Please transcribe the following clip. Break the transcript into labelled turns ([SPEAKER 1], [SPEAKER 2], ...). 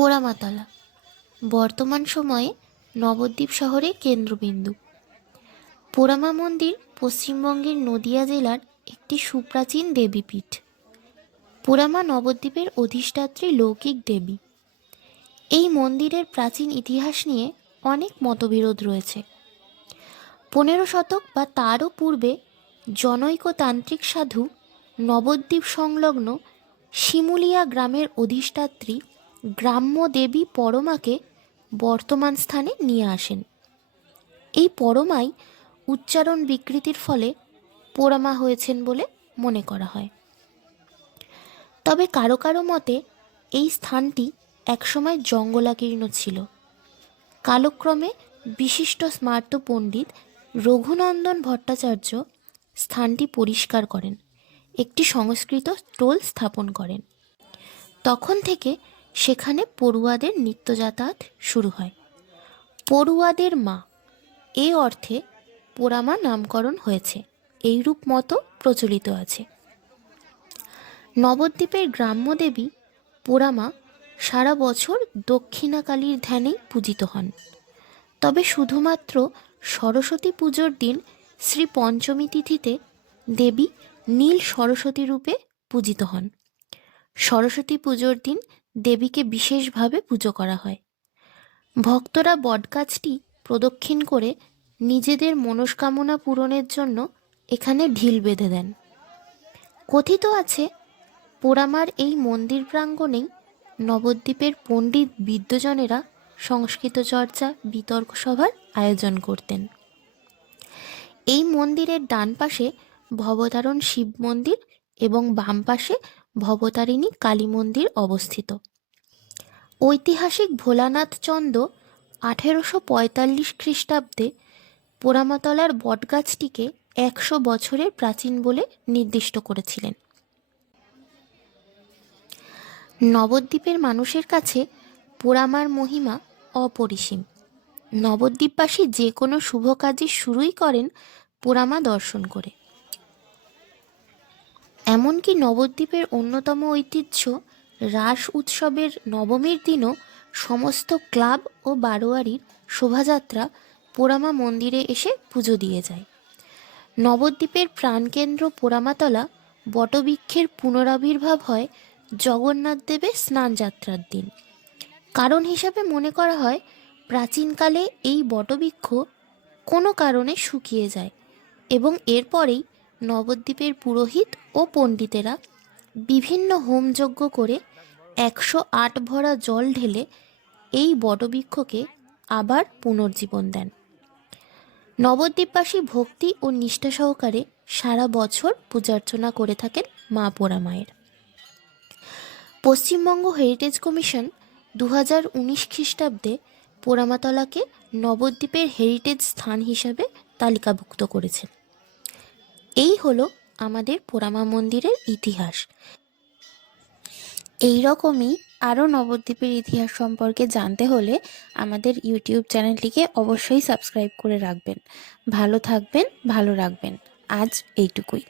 [SPEAKER 1] পোড়ামাতলা। বর্তমান সময়ে নবদ্বীপ শহরের কেন্দ্রবিন্দু। পোড়ামা মন্দির পশ্চিমবঙ্গের নদিয়া জেলার একটি সুপ্রাচীন দেবীপীঠ। পোড়ামা নবদ্বীপের অধিষ্ঠাত্রী লৌকিক দেবী। এই মন্দিরের প্রাচীন ইতিহাস নিয়ে অনেক মতবিরোধ রয়েছে। পনেরো শতক বা তারও পূর্বে জনৈকতান্ত্রিক সাধু নবদ্বীপ সংলগ্ন শিমুলিয়া গ্রামের অধিষ্ঠাত্রী গ্রাম্য দেবী পরমাকে বর্তমান স্থানে নিয়ে আসেন। এই পরমাই উচ্চারণ বিকৃতির ফলে পোড়ামা হয়েছেন বলে মনে করা হয়। তবে কারও কারও মতে এই স্থানটি একসময় জঙ্গলাকীর্ণ ছিল। কালক্রমে বিশিষ্ট স্মার্ত পণ্ডিত রঘুনন্দন ভট্টাচার্য স্থানটি পরিষ্কার করেন, একটি সংস্কৃত টোল স্থাপন করেন। তখন থেকে সেখানে পড়ুয়াদের নিত্য যাতায়াত শুরু হয়। পড়ুয়াদের মা। এ অর্থে পোড়ামা নামকরণ হয়েছে। এইরূপ মতো প্রচলিত আছে। নবদ্বীপের গ্রাম্য দেবী পোড়ামা সারা বছর দক্ষিণাকালীর ধ্যানেই পূজিত হন। তবে শুধুমাত্র সরস্বতী পুজোর দিন শ্রী পঞ্চমী তিথিতে দেবী নীল সরস্বতী রূপে পূজিত হন। সরস্বতী পুজোর দিন দেবীকে বিশেষভাবে পুজো করা হয়। ভক্তরা বটগাছটি প্রদক্ষিণ করে নিজেদের মনস্কামনা পূরণের জন্য এখানে ঢিল বেঁধে দেন। কথিত আছে, পোড়ামার এই মন্দির প্রাঙ্গণেই নবদ্বীপের পণ্ডিত বিদ্বজনেরা সংস্কৃত চর্চা, বিতর্ক সভার আয়োজন করতেন। এই মন্দিরের ডান পাশে ভবতারণ শিব মন্দির এবং বাম পাশে ভবতারিণী কালী মন্দির অবস্থিত। ঐতিহাসিক ভোলানাথ চন্দ আঠেরোশো পঁয়তাল্লিশ খ্রিস্টাব্দে পোড়ামাতলার বটগাছটিকে একশো বছরের প্রাচীন বলে নির্দিষ্ট করেছিলেন। নবদ্বীপের মানুষের কাছে পোড়ামার মহিমা অপরিসীম। নবদ্বীপবাসী যে কোনো শুভ কাজের শুরুই করেন পোড়ামা দর্শন করে। এমনকি নবদ্বীপের অন্যতম ঐতিহ্য রাস উৎসবের নবমীর দিনও সমস্ত ক্লাব ও বারোয়ারির শোভাযাত্রা পোড়ামা মন্দিরে এসে পুজো দিয়ে যায়। নবদ্বীপের প্রাণকেন্দ্র পোড়ামাতলা বটবৃক্ষের পুনরাবির্ভাব হয় জগন্নাথ দেবের স্নানযাত্রার দিন। কারণ হিসাবে মনে করা হয়, প্রাচীনকালে এই বটবৃক্ষ কোনো কারণে শুকিয়ে যায় এবং এরপরেই নবদ্বীপের পুরোহিত ও পণ্ডিতেরা বিভিন্ন হোমযজ্ঞ করে একশো আট ভরা জল ঢেলে এই বটবৃক্ষকে আবার পুনর্জীবন দেন। নবদ্বীপবাসী ভক্তি ও নিষ্ঠা সহকারে সারা বছর পূজার্চনা করে থাকেন মা পোড়া মায়ের পশ্চিমবঙ্গ হেরিটেজ কমিশন দু হাজার উনিশ খ্রিস্টাব্দে পোড়ামাতলাকে নবদ্বীপের হেরিটেজ স্থান হিসাবে তালিকাভুক্ত করেছে। এই হলো আমাদের পোড়ামা মন্দিরের ইতিহাস। এই রকমই আরও নবদ্বীপের ইতিহাস সম্পর্কে জানতে হলে আমাদের ইউটিউব চ্যানেলটিকে অবশ্যই সাবস্ক্রাইব করে রাখবেন। ভালো থাকবেন, ভালো রাখবেন। আজ এইটুকুই।